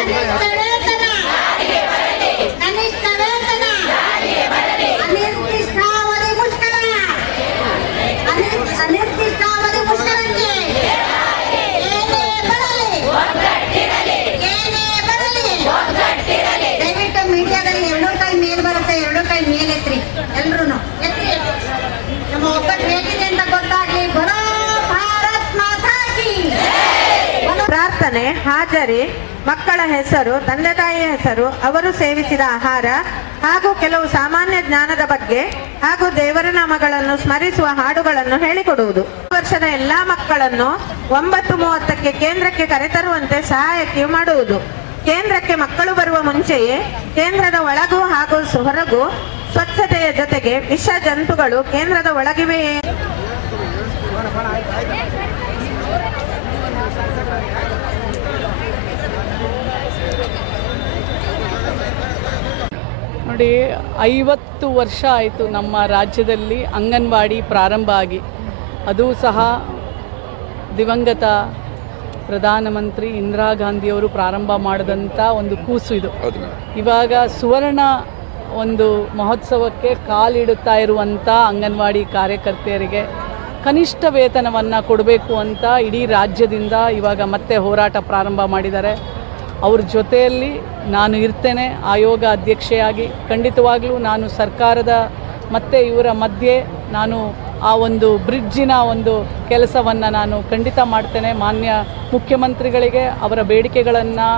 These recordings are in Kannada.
Obrigado. ಹಾಜರಿ, ಮಕ್ಕಳ ಹೆಸರು ತಂದೆ ತಾಯಿಯ ಹೆಸರು, ಅವರು ಸೇವಿಸಿದ ಆಹಾರ, ಹಾಗೂ ಕೆಲವು ಸಾಮಾನ್ಯ ಜ್ಞಾನದ ಬಗ್ಗೆ, ಹಾಗೂ ದೇವರ ನಾಮಗಳನ್ನು ಸ್ಮರಿಸುವ ಹಾಡುಗಳನ್ನು ಹೇಳಿಕೊಡುವುದು. ವರ್ಷದ ಎಲ್ಲಾ ಮಕ್ಕಳನ್ನು ಒಂಬತ್ತು ಮೂವತ್ತಕ್ಕೆ ಕೇಂದ್ರಕ್ಕೆ ಕರೆತರುವಂತೆ ಸಹಾಯಕ್ಕೆ ಮಾಡುವುದು. ಕೇಂದ್ರಕ್ಕೆ ಮಕ್ಕಳು ಬರುವ ಮುಂಚೆಯೇ ಕೇಂದ್ರದ ಒಳಗೂ ಹಾಗೂ ಹೊರಗೂ ಸ್ವಚ್ಛತೆಯ ಜೊತೆಗೆ ವಿಷ ಜಂತುಗಳು ಕೇಂದ್ರದ ಒಳಗಿವೆಯೇ? ನೋಡಿ ಐವತ್ತು ವರ್ಷ ಆಯಿತು ನಮ್ಮ ರಾಜ್ಯದಲ್ಲಿ ಅಂಗನವಾಡಿ ಪ್ರಾರಂಭ ಆಗಿ. ಅದು ಸಹ ದಿವಂಗತ ಪ್ರಧಾನಮಂತ್ರಿ ಇಂದಿರಾ ಗಾಂಧಿಯವರು ಪ್ರಾರಂಭ ಮಾಡಿದಂಥ ಒಂದು ಕೂಸು ಇದು. ಇವಾಗ ಸುವರ್ಣ ಒಂದು ಮಹೋತ್ಸವಕ್ಕೆ ಕಾಲಿಡುತ್ತಾ ಇರುವಂಥ ಅಂಗನವಾಡಿ ಕಾರ್ಯಕರ್ತೆಯರಿಗೆ ಕನಿಷ್ಠ ವೇತನವನ್ನು ಕೊಡಬೇಕು ಅಂತ ಇಡೀ ರಾಜ್ಯದಿಂದ ಇವಾಗ ಮತ್ತೆ ಹೋರಾಟ ಪ್ರಾರಂಭ ಮಾಡಿದ್ದಾರೆ. ಅವ್ರ ಜೊತೆಯಲ್ಲಿ ನಾನು ಇರ್ತೇನೆ ಆಯೋಗ ಅಧ್ಯಕ್ಷೆಯಾಗಿ. ಖಂಡಿತವಾಗ್ಲೂ ನಾನು ಸರ್ಕಾರದ ಮತ್ತು ಇವರ ಮಧ್ಯೆ ನಾನು ಆ ಒಂದು ಬ್ರಿಡ್ಜಿನ ಒಂದು ಕೆಲಸವನ್ನು ನಾನು ಖಂಡಿತ ಮಾಡ್ತೇನೆ. ಮಾನ್ಯ ಮುಖ್ಯಮಂತ್ರಿಗಳಿಗೆ ಅವರ ಬೇಡಿಕೆಗಳನ್ನು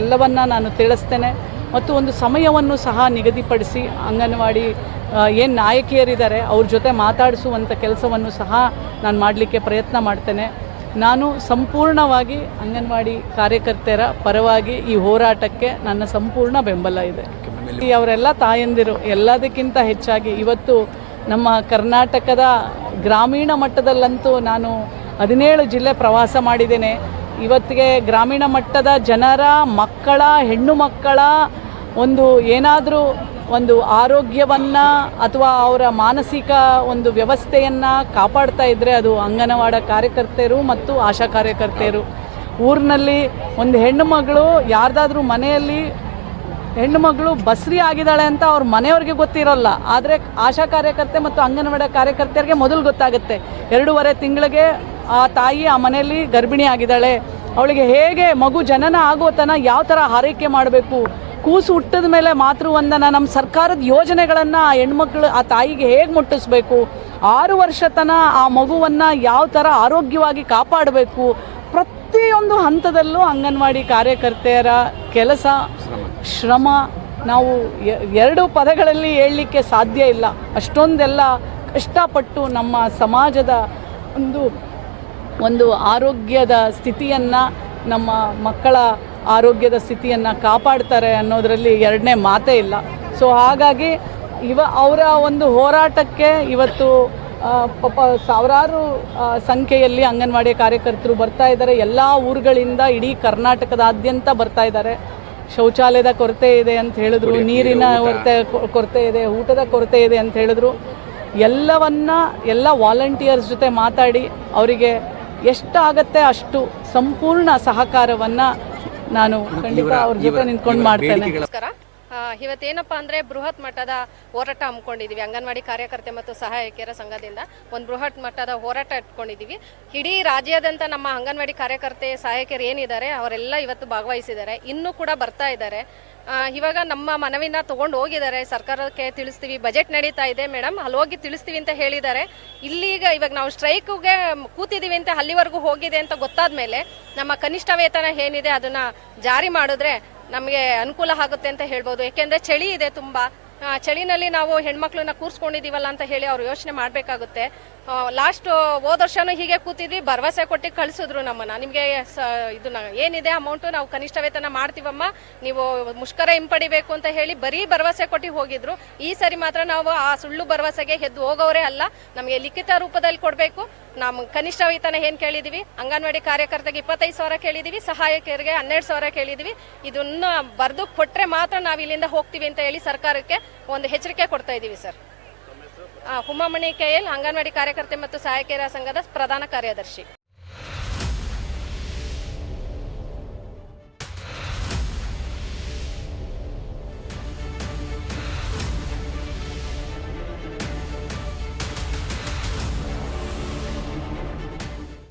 ಎಲ್ಲವನ್ನ ನಾನು ತಿಳಿಸ್ತೇನೆ. ಮತ್ತು ಒಂದು ಸಮಯವನ್ನು ಸಹ ನಿಗದಿಪಡಿಸಿ ಅಂಗನವಾಡಿ ಏನು ನಾಯಕಿಯರಿದ್ದಾರೆ, ಅವ್ರ ಜೊತೆ ಮಾತಾಡಿಸುವಂಥ ಕೆಲಸವನ್ನು ಸಹ ನಾನು ಮಾಡಲಿಕ್ಕೆ ಪ್ರಯತ್ನ ಮಾಡ್ತೇನೆ. ನಾನು ಸಂಪೂರ್ಣವಾಗಿ ಅಂಗನವಾಡಿ ಕಾರ್ಯಕರ್ತೆಯರ ಪರವಾಗಿ ಈ ಹೋರಾಟಕ್ಕೆ ನನ್ನ ಸಂಪೂರ್ಣ ಬೆಂಬಲ ಇದೆ. ಈ ಅವರೆಲ್ಲ ತಾಯಂದಿರು ಎಲ್ಲದಕ್ಕಿಂತ ಹೆಚ್ಚಾಗಿ ಇವತ್ತು ನಮ್ಮ ಕರ್ನಾಟಕದ ಗ್ರಾಮೀಣ ಮಟ್ಟದಲ್ಲಂತೂ ನಾನು ಹದಿನೇಳು ಜಿಲ್ಲೆ ಪ್ರವಾಸ ಮಾಡಿದ್ದೇನೆ. ಇವತ್ತಿಗೆ ಗ್ರಾಮೀಣ ಮಟ್ಟದ ಜನರ ಮಕ್ಕಳ, ಹೆಣ್ಣು ಮಕ್ಕಳ ಒಂದು ಏನಾದರೂ ಒಂದು ಆರೋಗ್ಯವನ್ನು ಅಥವಾ ಅವರ ಮಾನಸಿಕ ಒಂದು ವ್ಯವಸ್ಥೆಯನ್ನು ಕಾಪಾಡ್ತಾ ಇದ್ದರೆ ಅದು ಅಂಗನವಾಡ ಕಾರ್ಯಕರ್ತೆಯರು ಮತ್ತು ಆಶಾ ಕಾರ್ಯಕರ್ತೆಯರು. ಊರಿನಲ್ಲಿ ಒಂದು ಹೆಣ್ಣು ಮಗಳು ಯಾರ್ದಾದ್ರೂ ಮನೆಯಲ್ಲಿ ಹೆಣ್ಣು ಮಗಳು ಬಸ್ರಿ ಆಗಿದ್ದಾಳೆ ಅಂತ ಅವ್ರ ಮನೆಯವ್ರಿಗೆ ಗೊತ್ತಿರೋಲ್ಲ. ಆದರೆ ಆಶಾ ಕಾರ್ಯಕರ್ತೆ ಮತ್ತು ಅಂಗನವಾಡಿ ಕಾರ್ಯಕರ್ತೆಯರಿಗೆ ಮೊದಲು ಗೊತ್ತಾಗುತ್ತೆ. ಎರಡೂವರೆ ತಿಂಗಳಿಗೆ ಆ ತಾಯಿ ಆ ಮನೆಯಲ್ಲಿ ಗರ್ಭಿಣಿ ಆಗಿದ್ದಾಳೆ ಅವಳಿಗೆ ಹೇಗೆ ಮಗು ಜನನ ಆಗೋತನ ಯಾವ ಥರ ಆರೈಕೆ ಮಾಡಬೇಕು? ಕೂಸು ಹುಟ್ಟಿದ ಮೇಲೆ ಮಾತೃವಂದನ ನಮ್ಮ ಸರ್ಕಾರದ ಯೋಜನೆಗಳನ್ನು ಆ ಹೆಣ್ಮಕ್ಳು, ಆ ತಾಯಿಗೆ ಹೇಗೆ ಮುಟ್ಟಿಸ್ಬೇಕು? ಆರು ವರ್ಷ ತನ ಆ ಮಗುವನ್ನು ಯಾವ ಥರ ಆರೋಗ್ಯವಾಗಿ ಕಾಪಾಡಬೇಕು? ಪ್ರತಿಯೊಂದು ಹಂತದಲ್ಲೂ ಅಂಗನವಾಡಿ ಕಾರ್ಯಕರ್ತೆಯರ ಕೆಲಸ, ಶ್ರಮ ನಾವು ಎರಡು ಪದಗಳಲ್ಲಿ ಹೇಳಲಿಕ್ಕೆ ಸಾಧ್ಯ ಇಲ್ಲ. ಅಷ್ಟೊಂದೆಲ್ಲ ಕಷ್ಟಪಟ್ಟು ನಮ್ಮ ಸಮಾಜದ ಒಂದು ಒಂದು ಆರೋಗ್ಯದ ಸ್ಥಿತಿಯನ್ನು ನಮ್ಮ ಮಕ್ಕಳ ಆರೋಗ್ಯದ ಸ್ಥಿತಿಯನ್ನು ಕಾಪಾಡ್ತಾರೆ ಅನ್ನೋದರಲ್ಲಿ ಎರಡನೇ ಮಾತೇ ಇಲ್ಲ. ಸೊ ಹಾಗಾಗಿ ಇವ ಅವರ ಒಂದು ಹೋರಾಟಕ್ಕೆ ಇವತ್ತು ಪಾಪ ಸಾವಿರಾರು ಸಂಖ್ಯೆಯಲ್ಲಿ ಅಂಗನವಾಡಿ ಕಾರ್ಯಕರ್ತರು ಬರ್ತಾ ಇದ್ದಾರೆ. ಎಲ್ಲ ಊರುಗಳಿಂದ ಇಡೀ ಕರ್ನಾಟಕದಾದ್ಯಂತ ಬರ್ತಾ ಇದ್ದಾರೆ. ಶೌಚಾಲಯದ ಕೊರತೆ ಇದೆ ಅಂತ ಹೇಳಿದ್ರು ನೀರಿನ ಕೊರತೆ ಕೊರತೆ ಇದೆ ಊಟದ ಕೊರತೆ ಇದೆ ಅಂತ ಹೇಳಿದ್ರು. ಎಲ್ಲವನ್ನ ಎಲ್ಲ ವಾಲಂಟಿಯರ್ಸ್ ಜೊತೆ ಮಾತಾಡಿ ಅವರಿಗೆ ಎಷ್ಟಾಗತ್ತೆ ಅಷ್ಟು ಸಂಪೂರ್ಣ ಸಹಕಾರವನ್ನು ನಾನು ಖಂಡಿತ ಅವ್ರ ಜೊತೆ ನಿಂತ್ಕೊಂಡು ಮಾಡ್ತೇನೆ. ಇವತ್ತೇನಪ್ಪಾ ಅಂದ್ರೆ ಬೃಹತ್ ಮಟ್ಟದ ಹೋರಾಟ ಹಮ್ಮಿಕೊಂಡಿದೀವಿ. ಅಂಗನವಾಡಿ ಕಾರ್ಯಕರ್ತೆ ಮತ್ತು ಸಹಾಯಕಿಯರ ಸಂಘದಿಂದ ಒಂದು ಬೃಹತ್ ಮಟ್ಟದ ಹೋರಾಟ ಇಟ್ಕೊಂಡಿದೀವಿ. ಇಡೀ ರಾಜ್ಯಾದ್ಯಂತ ನಮ್ಮ ಅಂಗನವಾಡಿ ಕಾರ್ಯಕರ್ತೆ, ಸಹಾಯಕಿಯರು ಏನಿದ್ದಾರೆ, ಅವರೆಲ್ಲ ಇವತ್ತು ಭಾಗವಹಿಸಿದ್ದಾರೆ. ಇನ್ನೂ ಕೂಡ ಬರ್ತಾ ಇದ್ದಾರೆ. ಇವಾಗ ನಮ್ಮ ಮನವಿನ ತಗೊಂಡು ಹೋಗಿದ್ದಾರೆ. ಸರ್ಕಾರಕ್ಕೆ ತಿಳಿಸ್ತೀವಿ. ಬಜೆಟ್ ನಡೀತಾ ಇದೆ ಮೇಡಮ್ ಅಲ್ಲಿ ಹೋಗಿ ತಿಳಿಸ್ತೀವಿ ಅಂತ ಹೇಳಿದ್ದಾರೆ. ಇಲ್ಲಿಗ ಇವಾಗ ನಾವು ಸ್ಟ್ರೈಕ್ಗೆ ಕೂತಿದ್ದೀವಿ ಅಂತ ಅಲ್ಲಿವರೆಗೂ ಹೋಗಿದೆ ಅಂತ ಗೊತ್ತಾದ ಮೇಲೆ ನಮ್ಮ ಕನಿಷ್ಠ ವೇತನ ಏನಿದೆ ಅದನ್ನ ಜಾರಿ ಮಾಡಿದ್ರೆ ನಮಗೆ ಅನುಕೂಲ ಆಗುತ್ತೆ ಅಂತ ಹೇಳ್ಬೋದು. ಏಕೆಂದರೆ ಚಳಿ ಇದೆ ತುಂಬಾ. ಚಳಿನಲ್ಲಿ ನಾವು ಹೆಣ್ಮಕ್ಳನ್ನ ಕೂರ್ಸ್ಕೊಂಡಿದೀವಲ್ಲ ಅಂತ ಹೇಳಿ ಅವ್ರು ಯೋಚನೆ ಮಾಡಬೇಕಾಗುತ್ತೆ. ಲಾಸ್ಟ್ ಹೋದ ವರ್ಷನೂ ಹೀಗೆ ಕೂತಿದ್ವಿ, ಭರವಸೆ ಕೊಟ್ಟು ಕಳಿಸಿದ್ರು ನಮ್ಮನ್ನ. ನಿಮಗೆ ಇದನ್ನ ಏನಿದೆ ಅಮೌಂಟು ನಾವು ಕನಿಷ್ಠ ವೇತನ ಮಾಡ್ತೀವಮ್ಮ, ನೀವು ಮುಷ್ಕರ ಹಿಂಪಡಿಬೇಕು ಅಂತ ಹೇಳಿ ಬರೀ ಭರವಸೆ ಕೊಟ್ಟು ಹೋಗಿದ್ರು. ಈ ಸರಿ ಮಾತ್ರ ನಾವು ಆ ಸುಳ್ಳು ಭರವಸೆಗೆ ಎದ್ದು ಹೋಗೋರೇ ಅಲ್ಲ, ನಮಗೆ ಲಿಖಿತ ರೂಪದಲ್ಲಿ ಕೊಡಬೇಕು. ನಮ್ಮ ಕನಿಷ್ಠ ವೇತನ ಏನ್ ಕೇಳಿದೀವಿ? ಅಂಗನವಾಡಿ ಕಾರ್ಯಕರ್ತೆಗೆ ಇಪ್ಪತ್ತೈದು ಸಾವಿರ ಕೇಳಿದೀವಿ ಸಹಾಯಕಿಯರಿಗೆ ಹನ್ನೆರಡು ಸಾವಿರ ಕೇಳಿದೀವಿ. ಇದನ್ನ ಬರೆದು ಕೊಟ್ರೆ ಮಾತ್ರ ನಾವು ಇಲ್ಲಿಂದ ಹೋಗ್ತೀವಿ ಅಂತ ಹೇಳಿ ಸರ್ಕಾರಕ್ಕೆ ಒಂದು ಎಚ್ಚರಿಕೆ ಕೊಡ್ತಾ ಇದೀವಿ ಸರ್. ಹುಮ್ಮಮಣಿ ಕೆಎಲ್ ಅಂಗನವಾಡಿ ಕಾರ್ಯಕರ್ತೆ ಮತ್ತು ಸಹಾಯಕಿಯರ ಸಂಘದ ಪ್ರಧಾನ ಕಾರ್ಯದರ್ಶಿ.